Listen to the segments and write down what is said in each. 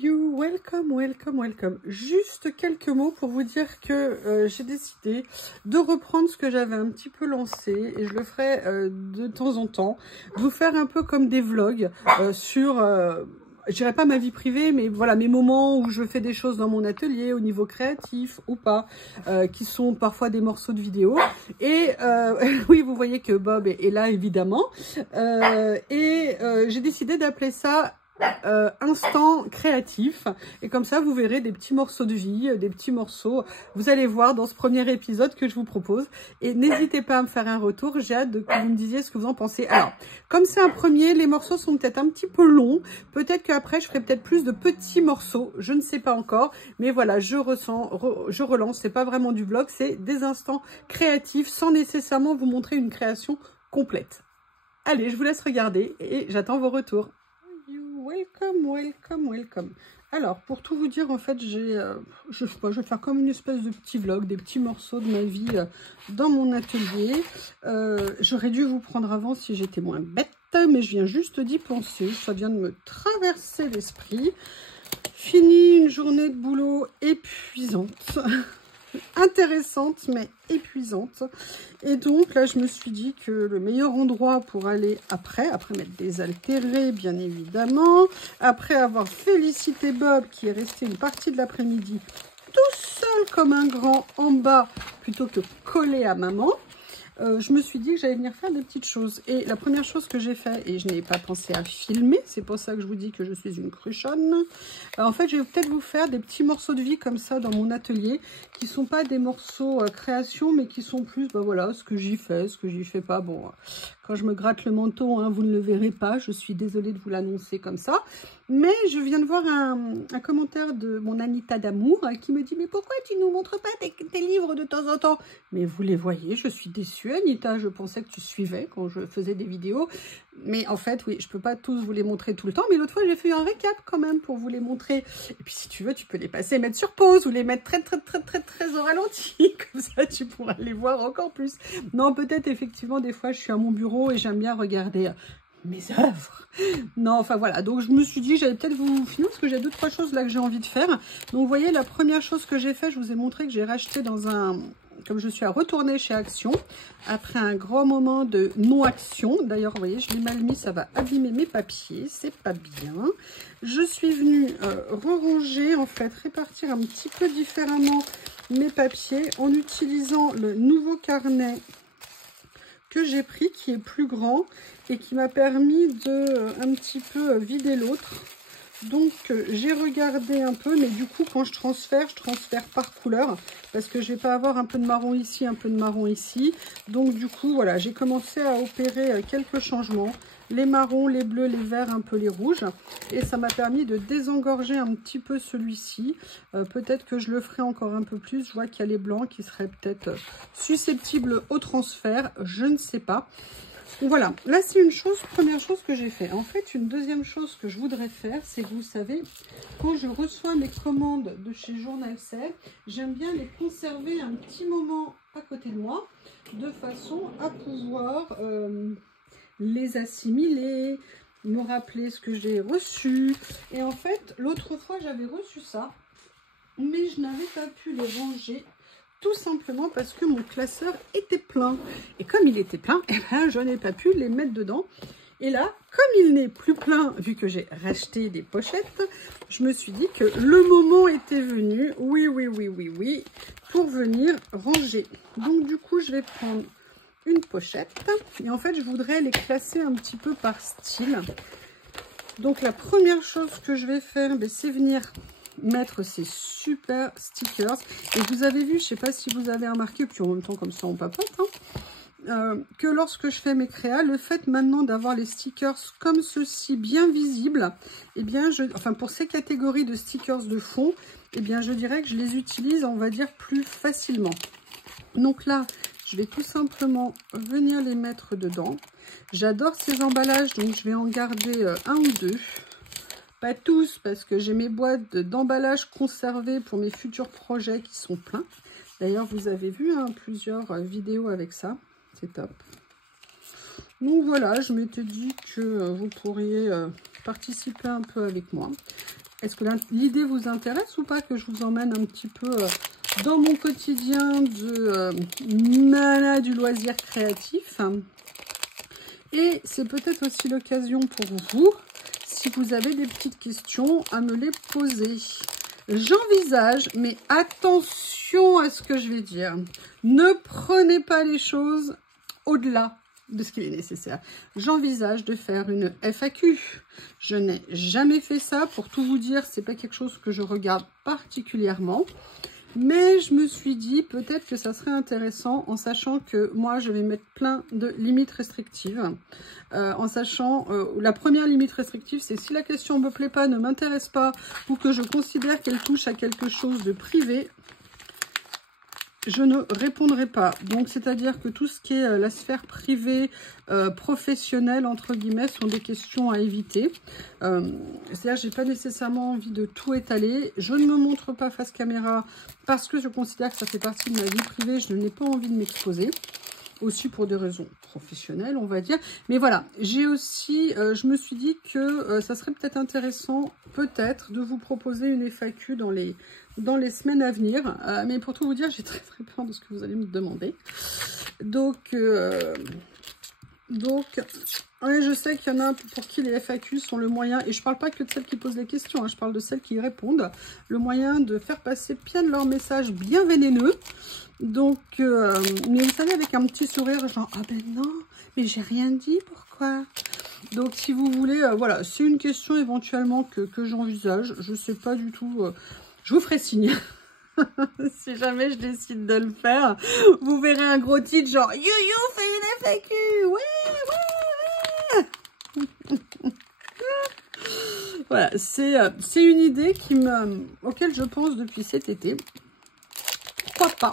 you, welcome, welcome, welcome. Juste quelques mots pour vous dire que j'ai décidé de reprendre ce que j'avais un petit peu lancé et je le ferai de temps en temps, de vous faire un peu comme des vlogs sur, je dirais pas ma vie privée, mais voilà mes moments où je fais des choses dans mon atelier au niveau créatif ou pas, qui sont parfois des morceaux de vidéo. Et oui, vous voyez que Bob est là évidemment, j'ai décidé d'appeler ça instant créatif, et comme ça vous verrez des petits morceaux de vie, des petits morceaux, vous allez voir dans ce premier épisode que je vous propose, et n'hésitez pas à me faire un retour, j'ai hâte que vous me disiez ce que vous en pensez. Alors comme c'est un premier, les morceaux sont peut-être un petit peu longs, peut-être qu'après je ferai peut-être plus de petits morceaux, je ne sais pas encore, mais voilà, je relance, c'est pas vraiment du vlog, c'est des instants créatifs sans nécessairement vous montrer une création complète. Allez, je vous laisse regarder et j'attends vos retours. Welcome, welcome, welcome. Alors, pour tout vous dire, en fait, je vais faire comme une espèce de petit vlog, des petits morceaux de ma vie dans mon atelier. J'aurais dû vous prendre avant si j'étais moins bête, mais je viens juste d'y penser. Ça vient de me traverser l'esprit. Fini une journée de boulot épuisante. Intéressante mais épuisante, et donc là je me suis dit que le meilleur endroit pour aller après mettre des haltérés bien évidemment, après avoir félicité Bob qui est resté une partie de l'après-midi tout seul comme un grand en bas plutôt que collé à maman, je me suis dit que j'allais venir faire des petites choses. Et la première chose que j'ai fait, et je n'ai pas pensé à filmer, c'est pour ça que je vous dis que je suis une cruchonne. En fait, je vais peut-être vous faire des petits morceaux de vie comme ça dans mon atelier, qui ne sont pas des morceaux création, mais qui sont plus, ben voilà, ce que j'y fais, ce que j'y fais pas. Bon, quand je me gratte le menton, hein, vous ne le verrez pas, je suis désolée de vous l'annoncer comme ça. Mais je viens de voir un commentaire de mon Anita d'amour qui me dit « Mais pourquoi tu ne nous montres pas tes livres de temps en temps ?» Mais vous les voyez, je suis déçue Anita, je pensais que tu suivais quand je faisais des vidéos. Mais en fait, oui, je ne peux pas tous vous les montrer tout le temps. Mais l'autre fois, j'ai fait un récap quand même pour vous les montrer. Et puis si tu veux, tu peux les passer, mettre sur pause ou les mettre très au ralenti. Comme ça, tu pourras les voir encore plus. Non, peut-être effectivement, des fois, je suis à mon bureau et j'aime bien regarder mes œuvres. Non, enfin voilà, donc je me suis dit j'allais peut-être vous filmer parce que j'ai 2-3 choses là que j'ai envie de faire. Donc vous voyez, la première chose que j'ai fait, je vous ai montré que j'ai racheté dans un, comme je suis à retourner chez Action après un grand moment de non-action. D'ailleurs, vous voyez, je l'ai mal mis, ça va abîmer mes papiers, c'est pas bien. Je suis venue ranger, en fait, répartir un petit peu différemment mes papiers en utilisant le nouveau carnet que j'ai pris, qui est plus grand et qui m'a permis de un petit peu vider l'autre. Donc j'ai regardé un peu, mais du coup quand je transfère par couleur, parce que je vais pas avoir un peu de marron ici, un peu de marron ici. Donc du coup voilà, j'ai commencé à opérer quelques changements, les marrons, les bleus, les verts, un peu les rouges, et ça m'a permis de désengorger un petit peu celui-ci. Peut-être que je le ferai encore un peu plus, je vois qu'il y a les blancs qui seraient peut-être susceptibles au transfert, je ne sais pas. Voilà, là c'est une chose, première chose que j'ai fait. En fait, une deuxième chose que je voudrais faire, c'est que vous savez, quand je reçois mes commandes de chez Journal Sève, j'aime bien les conserver un petit moment à côté de moi, de façon à pouvoir les assimiler, me rappeler ce que j'ai reçu. Et en fait, l'autre fois, j'avais reçu ça, mais je n'avais pas pu les ranger. Tout simplement parce que mon classeur était plein. Et comme il était plein, eh ben, je n'ai pas pu les mettre dedans. Et là, comme il n'est plus plein, vu que j'ai racheté des pochettes, je me suis dit que le moment était venu, oui, pour venir ranger. Donc du coup, je vais prendre une pochette. Et en fait, je voudrais les classer un petit peu par style. Donc la première chose que je vais faire, c'est venir mettre ces super stickers. Et vous avez vu, je sais pas si vous avez remarqué, puis en même temps comme ça on papote, que lorsque je fais mes créas, le fait maintenant d'avoir les stickers comme ceci bien visibles, et bien enfin pour ces catégories de stickers de fond, et bien je dirais que je les utilise, on va dire, plus facilement. Donc là, je vais tout simplement venir les mettre dedans. J'adore ces emballages, donc je vais en garder un ou deux. Pas tous, parce que j'ai mes boîtes d'emballage conservées pour mes futurs projets qui sont pleins. D'ailleurs, vous avez vu plusieurs vidéos avec ça. C'est top. Donc voilà, je m'étais dit que vous pourriez participer un peu avec moi. Est-ce que l'idée vous intéresse ou pas, que je vous emmène un petit peu dans mon quotidien de nana du loisir créatif? Et c'est peut-être aussi l'occasion pour vous, si vous avez des petites questions, à me les poser. J'envisage, mais attention à ce que je vais dire. Ne prenez pas les choses au-delà de ce qu'il est nécessaire. J'envisage de faire une FAQ. Je n'ai jamais fait ça. Pour tout vous dire, c'est pas quelque chose que je regarde particulièrement. Mais je me suis dit peut-être que ça serait intéressant, en sachant que moi je vais mettre plein de limites restrictives. En sachant, la première limite restrictive, c'est si la question ne me plaît pas, ne m'intéresse pas, ou que je considère qu'elle touche à quelque chose de privé, je ne répondrai pas. Donc, c'est-à-dire que tout ce qui est la sphère privée, professionnelle, entre guillemets, sont des questions à éviter. C'est-à-dire que je n'ai pas nécessairement envie de tout étaler. Je ne me montre pas face caméra parce que je considère que ça fait partie de ma vie privée. Je n'ai pas envie de m'exposer. Aussi pour des raisons professionnelles, on va dire. Mais voilà, j'ai aussi, je me suis dit que ça serait peut-être intéressant, peut-être, de vous proposer une FAQ dans les semaines à venir. Mais pour tout vous dire, j'ai très peur de ce que vous allez me demander. Donc ouais, je sais qu'il y en a pour qui les FAQ sont le moyen, et je parle pas que de celles qui posent les questions, hein, je parle de celles qui répondent, le moyen de faire passer bien leur message bien vénéneux. Donc, mais vous savez, avec un petit sourire, genre, ah ben non, mais j'ai rien dit, pourquoi? Donc, si vous voulez, voilà, c'est une question éventuellement que j'envisage, je sais pas du tout, je vous ferai signe. Si jamais je décide de le faire, vous verrez un gros titre genre You fait une FAQ, ouais. Voilà, c'est une idée auquel je pense depuis cet été. Pourquoi pas?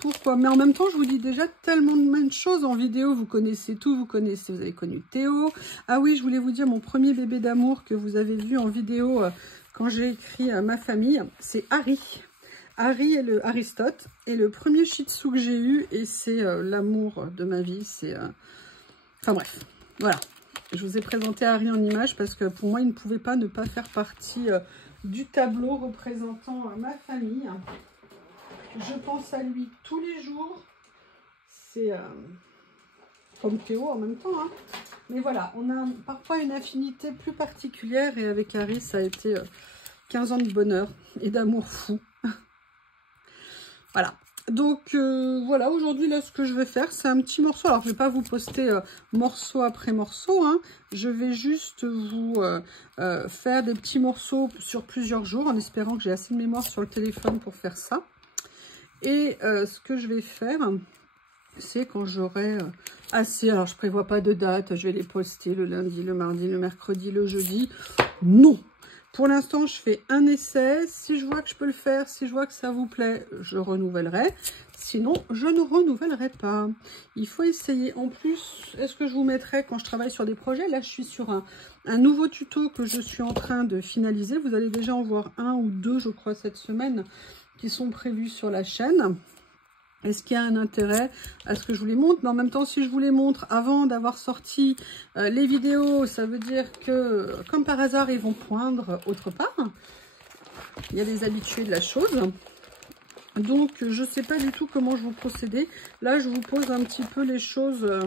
Pourquoi? Mais en même temps, je vous dis déjà tellement de choses en vidéo. Vous connaissez tout, vous avez connu Théo. Ah oui, je voulais vous dire, mon premier bébé d'amour que vous avez vu en vidéo quand j'ai écrit Ma famille, c'est Harry. Harry est le Aristote. Et le premier shih tzu que j'ai eu, et c'est l'amour de ma vie, c'est... Enfin bref, voilà. Je vous ai présenté Harry en image parce que pour moi, il ne pouvait pas ne pas faire partie du tableau représentant ma famille. Je pense à lui tous les jours. C'est comme Théo en même temps. Hein. Mais voilà, on a parfois une affinité plus particulière. Et avec Harry, ça a été 15 ans de bonheur et d'amour fou. Voilà. Donc voilà, aujourd'hui, là, ce que je vais faire, c'est un petit morceau. Alors, je ne vais pas vous poster morceau après morceau. Hein. Je vais juste vous faire des petits morceaux sur plusieurs jours, en espérant que j'ai assez de mémoire sur le téléphone pour faire ça. Et ce que je vais faire, c'est quand j'aurai assez... Alors, je ne prévois pas de date. Je vais les poster le lundi, le mardi, le mercredi, le jeudi. Non! Pour l'instant, je fais un essai. Si je vois que je peux le faire, si je vois que ça vous plaît, je renouvellerai. Sinon, je ne renouvellerai pas. Il faut essayer. En plus, est-ce que je vous mettrai quand je travaille sur des projets? Là, je suis sur un nouveau tuto que je suis en train de finaliser. Vous allez déjà en voir un ou deux, je crois, cette semaine, qui sont prévus sur la chaîne. Est-ce qu'il y a un intérêt à ce que je vous les montre? Mais en même temps, si je vous les montre avant d'avoir sorti les vidéos, ça veut dire que, comme par hasard, ils vont poindre autre part. Il y a des habitués de la chose. Donc, je ne sais pas du tout comment je vous procéder. Là, je vous pose un petit peu les choses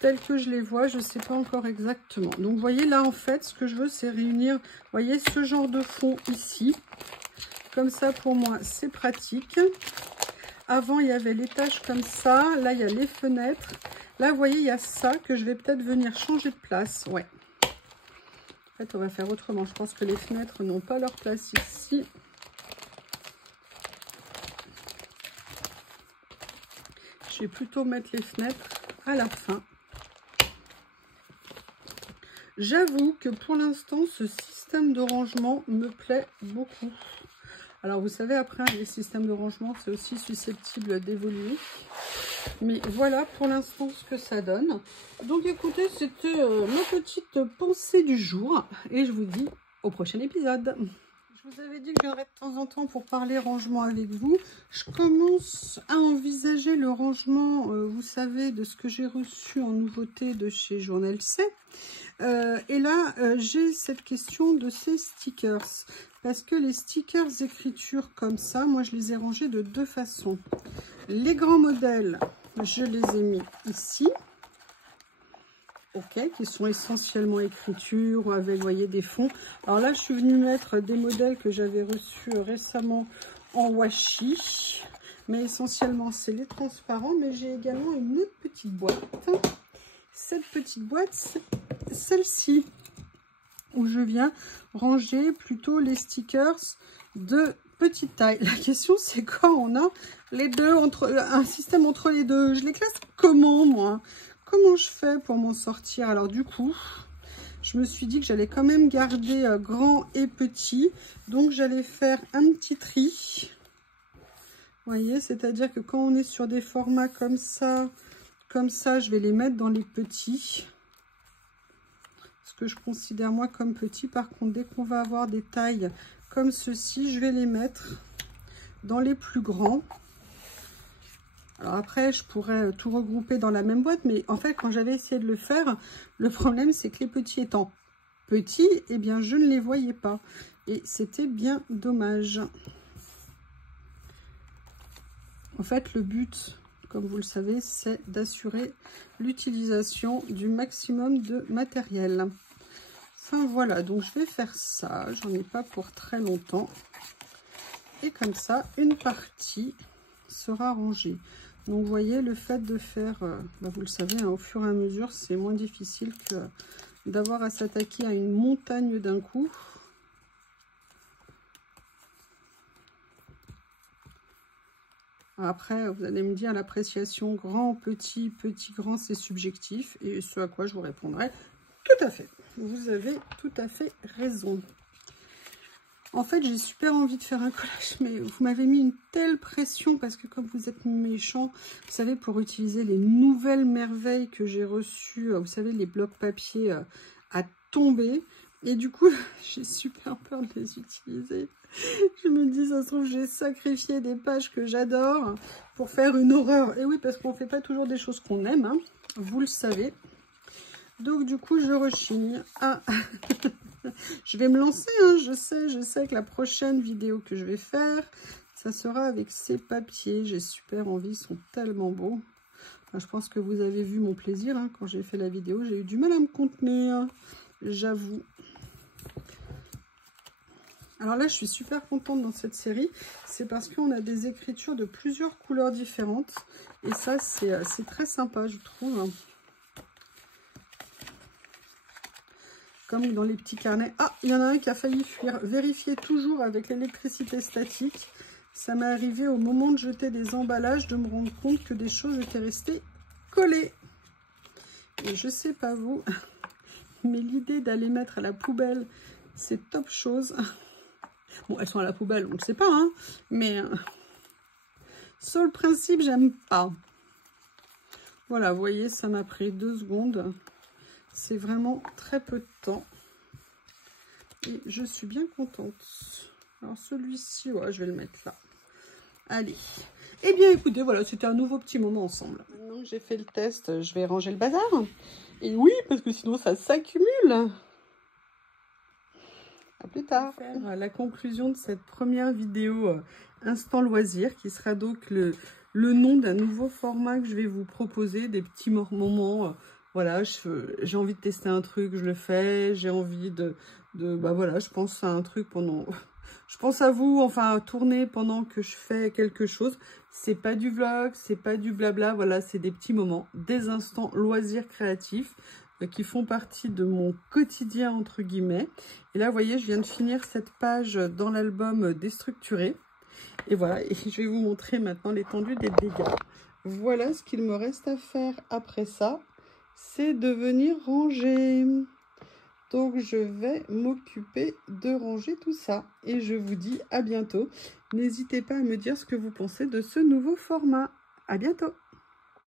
telles que je les vois. Je ne sais pas encore exactement. Donc, vous voyez, là, en fait, ce que je veux, c'est réunir, vous voyez, ce genre de fond ici. Comme ça, pour moi, c'est pratique. Avant, il y avait l'étage comme ça. Là, il y a les fenêtres. Là, vous voyez, il y a ça que je vais peut-être venir changer de place. Ouais. En fait, on va faire autrement. Je pense que les fenêtres n'ont pas leur place ici. Je vais plutôt mettre les fenêtres à la fin. J'avoue que pour l'instant, ce système de rangement me plaît beaucoup. Alors, vous savez, après, les systèmes de rangement, c'est aussi susceptible d'évoluer. Mais voilà, pour l'instant, ce que ça donne. Donc, écoutez, c'était ma petite pensée du jour. Et je vous dis au prochain épisode. Je vous avais dit que je viendrais de temps en temps pour parler rangement avec vous. Je commence à envisager le rangement, vous savez, de ce que j'ai reçu en nouveauté de chez Journal C. Et là, j'ai cette question de ces stickers. Parce que les stickers écriture comme ça, moi je les ai rangés de deux façons. Les grands modèles, je les ai mis ici. Ok, qui sont essentiellement écriture avec, vous voyez, des fonds. Alors là, je suis venue mettre des modèles que j'avais reçus récemment en washi. Mais essentiellement, c'est les transparents. Mais j'ai également une autre petite boîte. Cette petite boîte, c'est celle-ci, où je viens ranger plutôt les stickers de petite taille. La question, c'est quand on a les deux, un système entre les deux. Je les classe comment, moi? Comment je fais pour m'en sortir? Alors du coup, je me suis dit que j'allais quand même garder grand et petit. Donc j'allais faire un petit tri. Vous voyez, c'est-à-dire que quand on est sur des formats comme ça, je vais les mettre dans les petits. Ce que je considère moi comme petit. Par contre, dès qu'on va avoir des tailles comme ceci, je vais les mettre dans les plus grands. Alors après, je pourrais tout regrouper dans la même boîte, mais en fait, quand j'avais essayé de le faire, le problème, c'est que les petits étant petits, eh bien, je ne les voyais pas. Et c'était bien dommage. En fait, le but, comme vous le savez, c'est d'assurer l'utilisation du maximum de matériel. Enfin, voilà, donc je vais faire ça. J'en ai pas pour très longtemps. Et comme ça, une partie sera rangée. Donc vous voyez, le fait de faire, vous le savez, hein, au fur et à mesure, c'est moins difficile que d'avoir à s'attaquer à une montagne d'un coup. Après, vous allez me dire, l'appréciation grand, petit, petit, grand, c'est subjectif. Et ce à quoi je vous répondrai, tout à fait. Vous avez tout à fait raison. En fait, j'ai super envie de faire un collage, mais vous m'avez mis une telle pression parce que comme vous êtes méchants, vous savez, pour utiliser les nouvelles merveilles que j'ai reçues, vous savez, les blocs papier à tomber. Et du coup, j'ai super peur de les utiliser. Je me dis, ça se trouve, j'ai sacrifié des pages que j'adore pour faire une horreur. Et oui, parce qu'on ne fait pas toujours des choses qu'on aime, hein, vous le savez. Donc, du coup, je rechigne à... Je vais me lancer, hein, je sais que la prochaine vidéo que je vais faire, ça sera avec ces papiers. J'ai super envie, ils sont tellement beaux. Enfin, je pense que vous avez vu mon plaisir, hein, quand j'ai fait la vidéo. J'ai eu du mal à me contenir, j'avoue. Alors là, je suis super contente dans cette série. C'est parce qu'on a des écritures de plusieurs couleurs différentes. Et ça, c'est très sympa, je trouve. Comme dans les petits carnets. Ah, il y en a un qui a failli fuir. Vérifiez toujours avec l'électricité statique. Ça m'est arrivé au moment de jeter des emballages de me rendre compte que des choses étaient restées collées. Et je sais pas vous, mais l'idée d'aller mettre à la poubelle, c'est top chose. Bon, elles sont à la poubelle, on ne le sait pas, hein, mais sur le principe, j'aime pas. Voilà, vous voyez, ça m'a pris 2 secondes. C'est vraiment très peu de temps. Et je suis bien contente. Alors celui-ci, ouais, je vais le mettre là. Allez. Eh bien, écoutez, voilà, c'était un nouveau petit moment ensemble. Maintenant que j'ai fait le test, je vais ranger le bazar. Et oui, parce que sinon, ça s'accumule. À plus tard. Faire la conclusion de cette première vidéo Instant Loisir, qui sera donc le nom d'un nouveau format que je vais vous proposer, des petits moments. Voilà, j'ai envie de tester un truc, je le fais. J'ai envie bah voilà, je pense à un truc pendant... Je pense à vous, enfin, tourner pendant que je fais quelque chose. C'est pas du vlog, c'est pas du blabla. Voilà, c'est des petits moments, des instants loisirs créatifs qui font partie de mon quotidien, entre guillemets. Et là, vous voyez, je viens de finir cette page dans l'album déstructuré. Et voilà, et je vais vous montrer maintenant l'étendue des dégâts. Voilà ce qu'il me reste à faire après ça, c'est de venir ranger. Donc, je vais m'occuper de ranger tout ça. Et je vous dis à bientôt. N'hésitez pas à me dire ce que vous pensez de ce nouveau format. À bientôt.